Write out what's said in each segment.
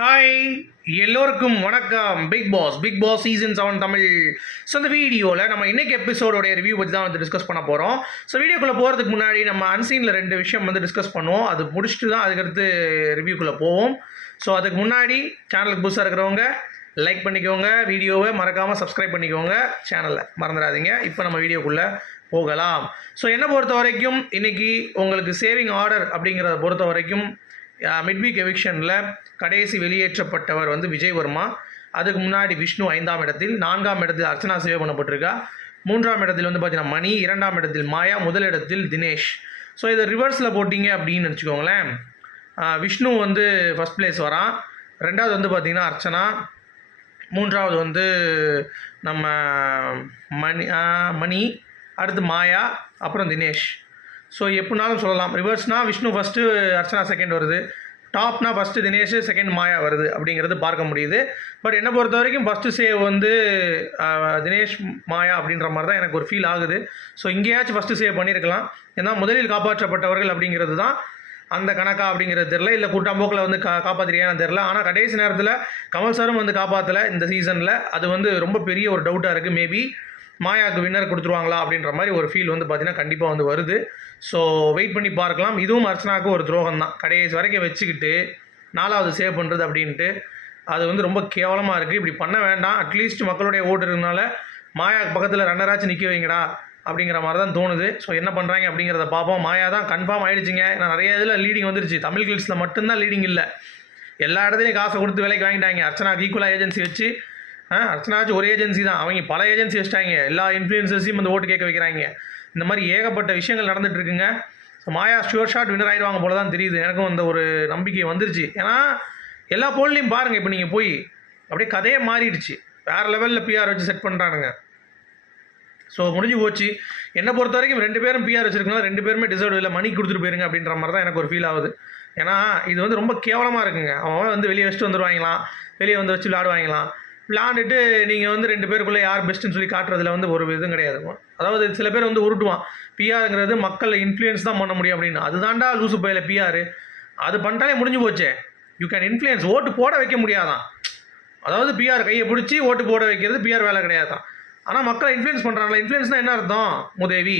Hi எல்லோருக்கும் வணக்கம். Bigg Boss season 7 Tamil. So இந்த வீடியோவில் நம்ம இன்றைக்கி எபிசோடோடைய ரிவ்யூ பற்றி தான் வந்து டிஸ்கஸ் பண்ண போகிறோம். ஸோ வீடியோக்குள்ளே போகிறதுக்கு முன்னாடி நம்ம அன்சீனில் 2 விஷயம் வந்து டிஸ்கஸ் பண்ணுவோம். அது முடிச்சுட்டு தான் அதுக்கடுத்து ரிவ்யூக்குள்ளே போவோம். ஸோ அதுக்கு முன்னாடி சேனலுக்கு புதுசாக இருக்கிறவங்க லைக் பண்ணிக்கோங்க, வீடியோவை மறக்காமல் சப்ஸ்கிரைப் பண்ணிக்கோங்க, சேனலை மறந்துடாதீங்க. இப்போ நம்ம வீடியோக்குள்ளே போகலாம். ஸோ என்னை பொறுத்த வரைக்கும் இன்றைக்கி உங்களுக்கு சேவிங் ஆர்டர் அப்படிங்கிறத பொறுத்த வரைக்கும் மிட்வீக் எவிக்ஷனில் கடைசி வெளியேற்றப்பட்டவர் வந்து விஜய் வர்மா. அதுக்கு முன்னாடி விஷ்ணு 5ஆம் இடத்தில், 4ஆம் இடத்தில் அர்ச்சனா சேவ் பண்ணப்பட்டிருக்கா, 3ஆம் இடத்தில் வந்து பார்த்தீங்கன்னா மணி, 2ஆம் இடத்தில் மாயா, முதல் இடத்தில் தினேஷ். ஸோ இதை ரிவர்ஸில் போட்டிங்க அப்படின்னு வச்சுக்கோங்களேன், விஷ்ணு வந்து ஃபஸ்ட் பிளேஸ் வரான், 2வது வந்து பார்த்திங்கன்னா அர்ச்சனா, 3வது வந்து நம்ம மணி, அடுத்து மாயா, அப்புறம் தினேஷ். ஸோ எப்படினாலும் சொல்லலாம், ரிவர்ஸ்னால் விஷ்ணு ஃபஸ்ட்டு, அர்ச்சனா செகண்ட் வருது, டாப்னா ஃபஸ்ட்டு தினேஷ், செகண்ட் மாயா வருது அப்படிங்கிறது பார்க்க முடியுது. பட் என்னை பொறுத்த வரைக்கும் ஃபஸ்ட்டு சேவ் வந்து தினேஷ் மாயா அப்படின்ற மாதிரி தான் எனக்கு ஒரு ஃபீல் ஆகுது. ஸோ இங்கேயாச்சும் ஃபஸ்ட்டு சேவ் பண்ணியிருக்கலாம். ஏன்னா முதலில் காப்பாற்றப்பட்டவர்கள் அப்படிங்கிறது தான் அந்த கணக்கா அப்படிங்கிறது தெரில, இல்லை கூட்டாம்போக்கில் வந்து காப்பாற்றிருக்கான்னு தெரில. ஆனால் கடைசி நேரத்தில் கமல் சாரும் வந்து காப்பாற்றலை இந்த சீசனில். அது வந்து ரொம்ப பெரிய ஒரு டவுட்டாக இருக்குது. மேபி மாயாவுக்கு வின்னர் கொடுத்துருவாங்களா அப்படின்ற மாதிரி ஒரு ஃபீல் வந்து பார்த்திங்கன்னா கண்டிப்பாக வந்து வருது. ஸோ வெயிட் பண்ணி பார்க்கலாம். இதுவும் அர்ச்சனாவுக்கு ஒரு துரோகம் தான், கடைசி வரைக்கும் வச்சுக்கிட்டு 4வது சேவ் பண்ணுறது அப்படின்ட்டு. அது வந்து ரொம்ப கேவலமாக இருக்குது. இப்படி பண்ண வேண்டாம். அட்லீஸ்ட் மக்களுடைய ஓட்டு இருக்கிறதுனால மாயா பக்கத்தில் ரன்னராச்சும் நிற்க வைங்கடா அப்படிங்கிற மாதிரி தான் தோணுது. ஸோ என்ன பண்ணுறாங்க அப்படிங்கிறத பார்ப்போம். மாயா தான் கன்ஃபார்ம் ஆகிடுச்சிங்க. நான் நிறைய இதில் லீடிங் வந்துருச்சு. தமிழ் கில்ஸில் மட்டும்தான் லீடிங் இல்லை, எல்லா இடத்துலையும் காசை கொடுத்து விலைக்கு வாங்கிட்டாங்க. அர்ச்சனாக்கு ஈக்குவலாக ஏஜென்சி வச்சு, அர்ச்சனாச்சும் ஒரு ஏஜென்சி தான், அவங்க பல ஏஜென்சி வச்சிட்டாங்க. எல்லா இன்ஃப்ளூயன்சர்ஸையும் வந்து ஓட்டு கேட்க வைக்கிறாங்க. இந்த மாதிரி ஏகப்பட்ட விஷயங்கள் நடந்துகிட்டு இருக்குங்க. ஸோ மாயா ஷுவர் ஷாட் வின்னர் ஆகிடுவாங்க போல தான் தெரியுது. எனக்கும் அந்த ஒரு நம்பிக்கை வந்துருச்சு. ஏன்னா எல்லா போல்லையும் பாருங்கள், இப்போ நீங்கள் போய் அப்படியே கதையே மாறிடுச்சு. வேறு லெவலில் பிஆர் வச்சு செட் பண்ணுறானுங்க. ஸோ முடிஞ்சு போச்சு. என்னை பொறுத்த வரைக்கும் 2 பேரும் பிஆர் வச்சுருக்கனால 2 பேருமே டிசர்வ் இல்லை, மணி கொடுத்துட்டு போயிருங்க அப்படின்ற மாதிரி தான் எனக்கு ஒரு ஃபீல் ஆகுது. ஏன்னா இது வந்து ரொம்ப கேவலமாக இருக்குங்க. அவன் வந்து வெளியே வச்சுட்டு வந்துடுவாங்களாம், வெளியே வந்து வச்சு விளையாடுவாங்களாம். விளாண்டுட்டு நீங்கள் வந்து 2 பேருக்குள்ளே யார் பெஸ்ட்டுன்னு சொல்லி காட்டுறதுல வந்து ஒரு இதுவும் கிடையாது. அதாவது சில பேர் வந்து உருட்டுவான், பிஆருங்கிறது மக்களை இன்ஃப்ளூயன்ஸ் தான் பண்ண முடியும் அப்படின்னு. அதுதான்டா லூசு பையில பிஆர். அது பண்ணிட்டாலே முடிஞ்சு போச்சே. யூ கேன் இன்ஃப்ளூயன்ஸ், ஓட்டு போட வைக்க முடியாதான். அதாவது பிஆர் கையை பிடிச்சி ஓட்டு போட வைக்கிறது பிஆர் வேலை கிடையாதான். ஆனால் மக்களை இன்ஃப்ளூயன்ஸ் பண்ணுறாங்களா? இன்ஃப்ளூயன்ஸ்னால் என்ன அர்த்தம் முதேவி?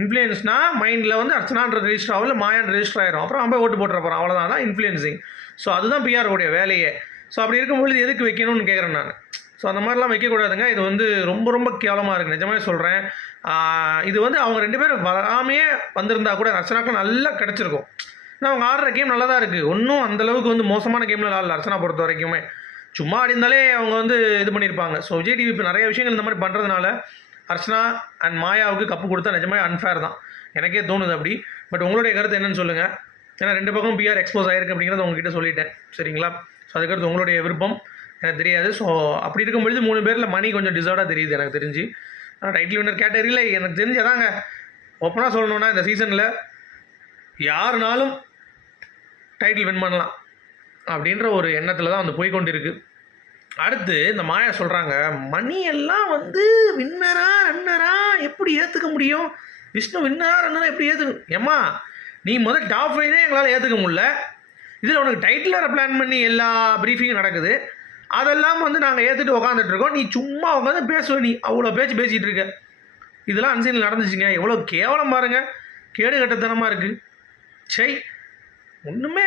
இன்ஃப்ளூயன்ஸ்னால் மைண்டில் வந்து அர்ச்சனான்ற ரெஜிஸ்டர் ஆகல, மாயான்ற ரெஜிஸ்டர் ஆயிரும், அப்புறம் அவன் ஓட்டு போட்டுற போகிறான், அவ்வளோதான் தான் இன்ஃப்ளூயன்சிங். ஸோ அதுதான் பிஆருடைய வேலையே. ஸோ அப்படி இருக்கும்பொழுது எதுக்கு வைக்கணும்னு கேட்குறேன் நான். ஸோ அந்த மாதிரிலாம் வைக்கக்கூடாதுங்க. இது வந்து ரொம்ப ரொம்ப கேவலமாக இருக்குது, நிஜமாக சொல்கிறேன். இது வந்து அவங்க 2 பேரும் வராமையே வந்திருந்தா கூட அர்ச்சனாக்கும் நல்லா கிடச்சிருக்கும். ஏன்னா அவங்க ஆடுற கேம் நல்லா தான் இருக்குது. ஒன்றும் அந்தளவுக்கு வந்து மோசமான கேமில் ஆடல அர்ச்சனா பொறுத்த வரைக்குமே. சும்மா ஆடி இருந்தாலே அவங்க வந்து இது பண்ணியிருப்பாங்க. ஸோ விஜய் டிவி இப்போ நிறைய விஷயங்கள் இந்த மாதிரி பண்ணுறதுனால அர்ச்சனா அண்ட் மாயாவுக்கு கப்பு கொடுத்தா நிஜமாக அன்ஃபேர் தான், எனக்கே தோணுது அப்படி. பட் உங்களுடைய கருத்து என்னன்னு சொல்லுங்கள். ஏன்னா 2 பக்கம் பிஆர் எக்ஸ்போஸ் ஆகிருக்கு அப்படிங்கிறத உங்ககிட்ட சொல்லிட்டேன், சரிங்களா? ஸோ அதுக்கடுத்து உங்களுடைய விருப்பம் எனக்கு தெரியாது. ஸோ அப்படி இருக்கும்பொழுது 3 பேரில் மணி கொஞ்சம் டிசர்வ்டாக தெரியுது எனக்கு தெரிஞ்சு. ஆனால் டைட்டில் வின்னர் கேட்டகரியில் எனக்கு தெரிஞ்சு அதாங்க ஓப்பனாக சொல்லணுன்னா இந்த சீசனில் யாருனாலும் டைட்டில் வின் பண்ணலாம் அப்படின்ற ஒரு எண்ணத்தில் தான் வந்து போய்கொண்டிருக்கு. அடுத்து இந்த மாயா சொல்கிறாங்க, மணி எல்லாம் வந்து வின்னரா ரன்னரா எப்படி ஏற்றுக்க முடியும்? விஷ்ணு வின்னரா ரன்னரா எப்படி ஏற்றுக்க? ஏம்மா நீ முதல் டாப் 5 எங்களால் ஏற்றுக்க முடியல, இதில் உனக்கு டைட்டில் வேறு பிளான் பண்ணி எல்லா ப்ரீஃபிங்கும் நடக்குது, அதெல்லாம் வந்து நாங்கள் ஏற்றுட்டு உட்காந்துட்ருக்கோம். நீ சும்மா உட்காந்து பேசுவேன், நீ அவ்வளோ பேச்சு பேசிகிட்டு இருக்க. இதெல்லாம் அன்சீனில் நடந்துச்சுங்க. எவ்வளோ கேவலம் பாருங்கள், கேடு கட்டத்தனமாக இருக்குது. சரி, ஒன்றுமே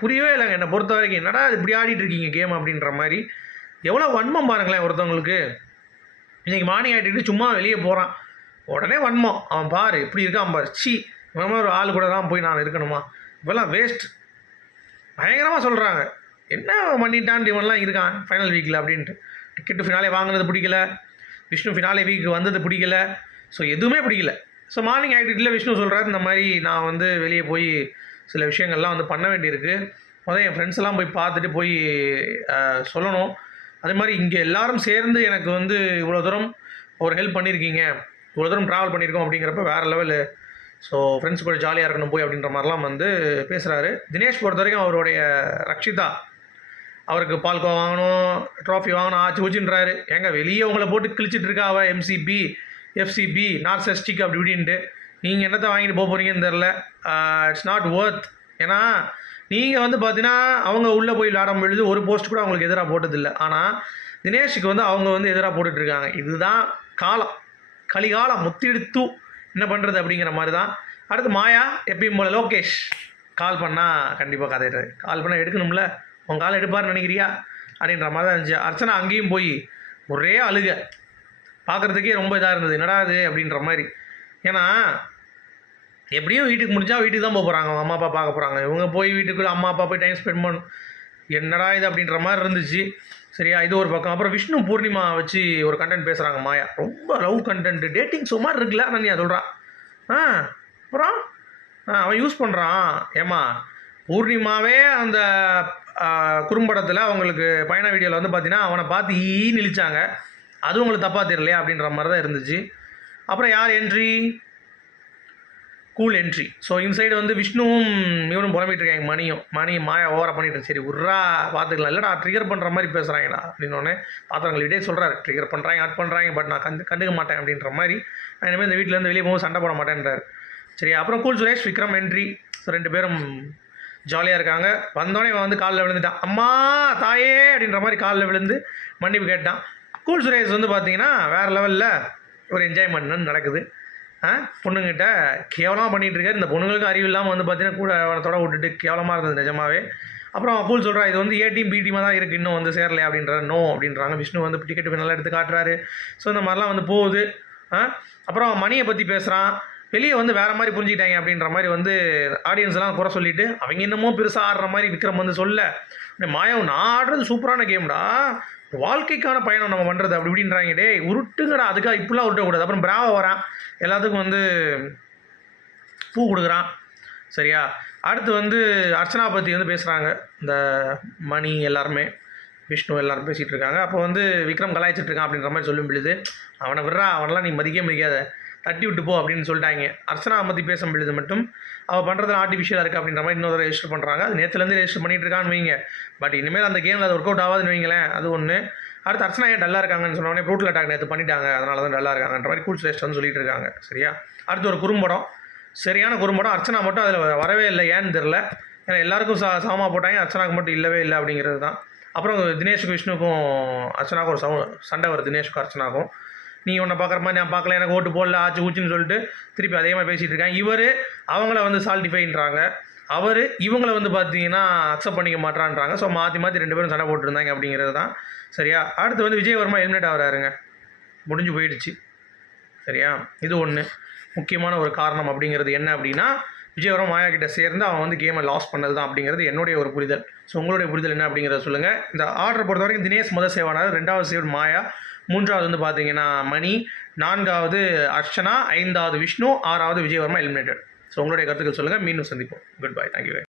புரியவே இல்லைங்க என்னை பொறுத்த வரைக்கும். என்னடா இப்படி ஆடிட்டு இருக்கீங்க கேம் அப்படின்ற மாதிரி. எவ்வளோ வன்மம் பாருங்களேன் ஒருத்தவங்களுக்கு. இன்றைக்கி மார்னிங் ஆகிட்டு சும்மா வெளியே போகிறான், உடனே வன்மம். அவன் பாரு இப்படி இருக்கான் பாரு, சி இந்த மாதிரி ஒரு ஆள் கூட தான் போய் நான் இருக்கணுமா? இப்போல்லாம் வேஸ்ட். பயங்கரமாக சொல்கிறாங்க, என்ன பண்ணிட்டான் இவன்லாம் இருக்கான் ஃபைனல் வீக்கில் அப்படின்ட்டு. டிக்கெட்டு ஃபினாலே வாங்கினது பிடிக்கல, விஷ்ணு ஃபினாலே வீக் வந்தது பிடிக்கல, ஸோ எதுவுமே பிடிக்கல. ஸோ மார்னிங் ஆக்டிவிட்டியில் விஷ்ணு சொல்கிறாரு, இந்த மாதிரி நான் வந்து வெளியே போய் சில விஷயங்கள்லாம் வந்து பண்ண வேண்டியிருக்கு, முதல் என் ஃப்ரெண்ட்ஸ் எல்லாம் போய் பார்த்துட்டு போய் சொல்லணும். அதே மாதிரி இங்கே எல்லோரும் சேர்ந்து எனக்கு வந்து இவ்வளோ தூரம் ஒரு ஹெல்ப் பண்ணியிருக்கீங்க, இவ்வளோ தூரம் ட்ராவல் பண்ணியிருக்கோம் அப்படிங்கிறப்ப வேறு லெவலு. ஸோ ஃப்ரெண்ட்ஸ் கூட ஜாலியாக இருக்கணும் போய் அப்படின்ற மாதிரிலாம் வந்து பேசுகிறாரு. தினேஷ் பொறுத்த வரைக்கும் அவருடைய ரக்ஷிதா, அவருக்கு பால்கோ வாங்கணும், ட்ராஃபி வாங்கணும், ஆச்சு ஊச்சின்றாரு. ஏங்க வெளியே உங்களை போட்டு கிழிச்சிட்டு இருக்கா அவள், எம்சிபி எஃப்சிபி நார்செஸ்டிக் அப்படி இப்படின்ட்டு. நீங்கள் என்னத்தை வாங்கிட்டு போக போகிறீங்கன்னு தெரில. It's not worth. ஏன்னா நீங்கள் வந்து பார்த்தீங்கன்னா அவங்க உள்ளே போய் விளையாடும் பொழுது ஒரு போஸ்ட் கூட அவங்களுக்கு எதிராக போட்டதில்லை. ஆனால் தினேஷுக்கு வந்து அவங்க வந்து எதிராக போட்டுட்ருக்காங்க. இதுதான் காலம், கலிகாலம் முத்திடுத்து என்ன பண்ணுறது அப்படிங்கிற மாதிரி தான். அடுத்து மாயா எப்பயும் போல் லோகேஷ் கால் பண்ணால் கண்டிப்பாக கதையிடுறது. கால் பண்ணால் எடுக்கணும்ல, உன் கால் எடுப்பார்னு நினைக்கிறியா அப்படின்ற மாதிரி தான் இருந்துச்சு. அர்ச்சனா அங்கேயும் போய் ஒரே அழுக, பார்க்குறதுக்கே ரொம்ப இதாக இருந்தது, என்னடா இது அப்படின்ற மாதிரி. ஏன்னா எப்படியும் வீட்டுக்கு முடிஞ்சால் வீட்டுக்கு தான் போக போகிறாங்க, அவங்க அம்மா அப்பா பார்க்க போகிறாங்க. இவங்க போய் வீட்டுக்குள்ளே அம்மா அப்பா போய் டைம் ஸ்பெண்ட் பண்ணணும், என்னடா இது அப்படின்ற மாதிரி இருந்துச்சு. சரியா, இது ஒரு பக்கம். அப்புறம் விஷ்ணு பூர்ணிமா வச்சு ஒரு கண்டென்ட் பேசுகிறாங்க மாயா, ரொம்ப லவ் கண்டென்ட், டேட்டிங் ஷோ மாதிரி இருக்குல்ல நான் சொல்கிறான். அப்புறம் அவன் யூஸ் பண்ணுறான். ஏம்மா பூர்ணிமாவே அந்த குறும்படத்தில் அவங்களுக்கு பயண வீடியோவில் வந்து பார்த்தீங்கன்னா அவனை பார்த்து ஈன்னு இழிச்சாங்க, அதுவும் உங்களுக்கு தப்பாக தெரியலையா அப்படின்ற மாதிரி தான் இருந்துச்சு. அப்புறம் யார் entry, cool entry. So inside வந்து விஷ்ணுவும் இவனும் புலம்பிட்டு இருக்காங்க, மணி மாயா ஓவராக பண்ணிட்டு, சரி உர்ரா பார்த்துக்கலாம், இல்லைடா ட்ரிகர் பண்ணுற மாதிரி பேசுகிறாங்கடா அப்படின்னோடனே பாத்திரங்கள்கிட்டே சொல்கிறாரு, ட்ரிகர் பண்ணுறாங்க ஆட் பண்ணுறாங்க, பட் நான் கண்டுக்க மாட்டேன் அப்படின்ற மாதிரி. நான் இனிமேல் இந்த வீட்டிலேருந்து வெளியே போக சண்டை போட மாட்டேன்றார். சரி, அப்புறம் cool Suresh Vikram entry. So 2 பேரும் ஜாலியாக இருக்காங்க. வந்தோடனே இவன் வந்து காலில் விழுந்துட்டான், அம்மா தாயே அப்படின்ற மாதிரி காலில் விழுந்து மன்னிப்பு கேட்டான். கூல் சுரேஷ் வந்து பார்த்தீங்கன்னா வேறு லெவலில் ஒரு என்ஜாய்மெண்ட் நடக்குது. பொண்ணுங்கிட்ட கேவலமாக பண்ணிகிட்டு இருக்காரு. இந்த பொண்ணுங்களுக்கு அறிவு இல்லாமல் வந்து பார்த்தீங்கன்னா கூட அவனை தொட விட்டுட்டு கேவலமாக இருந்தது நிஜமாவே. அப்புறம் கூல் சொல்கிறா, இது வந்து ஏ டீம் பி டீமாக தான் இருக்குது, இன்னும் வந்து சேரலை அப்படின்றாரு. நோ அப்படின்றாங்க. விஷ்ணு வந்து டிக்கெட்டு நல்லா எடுத்து காட்டுறாரு. ஸோ இந்த மாதிரிலாம் வந்து போகுது. அப்புறம் மணியை பற்றி பேசுகிறான், வெளியே வந்து வேறு மாதிரி புரிஞ்சுக்கிட்டாங்க அப்படின்ற மாதிரி வந்து ஆடியன்ஸ்லாம் குறை சொல்லிவிட்டு அவங்க என்னமோ பெருசாக ஆடுற மாதிரி விக்ரம் வந்து சொல்ல, மாயாவும் நான் ஆடுறது சூப்பரான கேம்டா, வாழ்க்கைக்கான பயணம் நம்ம பண்ணுறது அப்படி இப்படின்றாங்க. டே உருட்டுங்கடா, அதுக்காக இப்படிலாம் உருட்டக்கூடாது. அப்புறம் பிராவோ வரான், எல்லாத்துக்கும் வந்து பூ கொடுக்குறான். சரியா, அடுத்து வந்து அர்ச்சனா பற்றி வந்து பேசுகிறாங்க. இந்த மணி எல்லாருமே விஷ்ணு எல்லோரும் பேசிகிட்டு இருக்காங்க. அப்போ வந்து விக்ரம் கலாய்ச்சிட்ருக்கான் அப்படின்ற மாதிரி சொல்லும் பொழுது, அவனை விட்றா, அவனெல்லாம் நீ மதிக்காத, தட்டி விட்டு போ அப்படின்னு சொல்லிட்டாங்க. அர்ச்சனா பற்றி பேசும் பொழுது மட்டும் அவள் பண்ணுறதுல ஆர்டிஃபிஷியலாக இருக்குது அப்படின்ற மாதிரி இன்னொரு ரெஜிஸ்டர் பண்ணுறாங்க. அது நேற்றுலேருந்து ரெஜிஸ்டர் பண்ணிகிட்டு இருக்கான்னு வைங்க. பட் இனிமேல் அந்த கேமில் அது ஒர்க் அவுட் ஆகாதுன்னு வைங்களேன், அது ஒன்று. அடுத்து அர்ச்சனா ஏன் டல்லாக இருக்காங்கன்னு சொன்னோடனே ப்ரூட்டல் அட்டாக் நேற்று பண்ணிட்டாங்க, அதனால தான் டல்லாக இருக்காங்கன்ற மாதிரி கூல் சுரேஷ் வந்து சொல்லிட்டு இருக்காங்க. சரியா, அடுத்து ஒரு குறும்படம், சரியான குறும்படம். அர்ச்சனா மட்டும் அதில் வரவே இல்லை, ஏன்னு தெரில. ஏன்னா எல்லாருக்கும் சமமாக போட்டாங்க, அர்ச்சனாவுக்கு மட்டும் இல்லவே இல்லை அப்படிங்கிறது தான். அப்புறம் தினேஷுக்கும் விஷ்ணுக்கும் அர்ச்சனாவுக்கும் ஒரு சண்டை வருது, தினேஷுக்கும் அர்ச்சனாவுக்கும். நீ உன்னை பார்க்குற மாதிரி நான் பார்க்கல, எனக்கு ஓட்டு போடல, ஆச்சு ஊச்சின்னு சொல்லிட்டு திருப்பி அதே மாதிரி பேசிகிட்டு இருக்காங்க. இவர் அவங்கள வந்து சால்டிஃபைன்றாங்க, அவர் இவங்களை வந்து பார்த்தீங்கன்னா அக்செப்ட் பண்ணிக்க மாட்டான்றாங்க. ஸோ மாற்றி 2 பேரும் சண்டை போட்டுருந்தாங்க அப்படிங்கிறது தான். சரியா, அடுத்து வந்து விஜயவர்மா எலிமினேட் ஆகிறாருங்க, முடிஞ்சு போயிடுச்சு. சரியா, இது ஒன்று முக்கியமான ஒரு காரணம். அப்படிங்கிறது என்ன அப்படின்னா, விஜயவர்மா மாயா கிட்ட சேர்ந்து அவன் வந்து கேமை லாஸ் பண்ணது தான் அப்படிங்கிறது என்னுடைய ஒரு புரிதல். ஸோ உங்களுடைய புரிதல் என்ன அப்படிங்கிறத சொல்லுங்கள். இந்த ஆர்டரை பொறுத்த வரைக்கும் தினேஷ் முதல் சேவானார், 2வது சேவ் மாயா, 3வது வந்து பார்த்தீங்கன்னா மணி, 4வது அர்ச்சனா, 5வது விஷ்ணு, 6வது விஜயவர்மா எலிமினேட்டட். ஸோ உங்களுடைய கருத்துக்கள் சொல்லுங்கள். மீண்டும் சந்திப்போம். Good bye, thank you.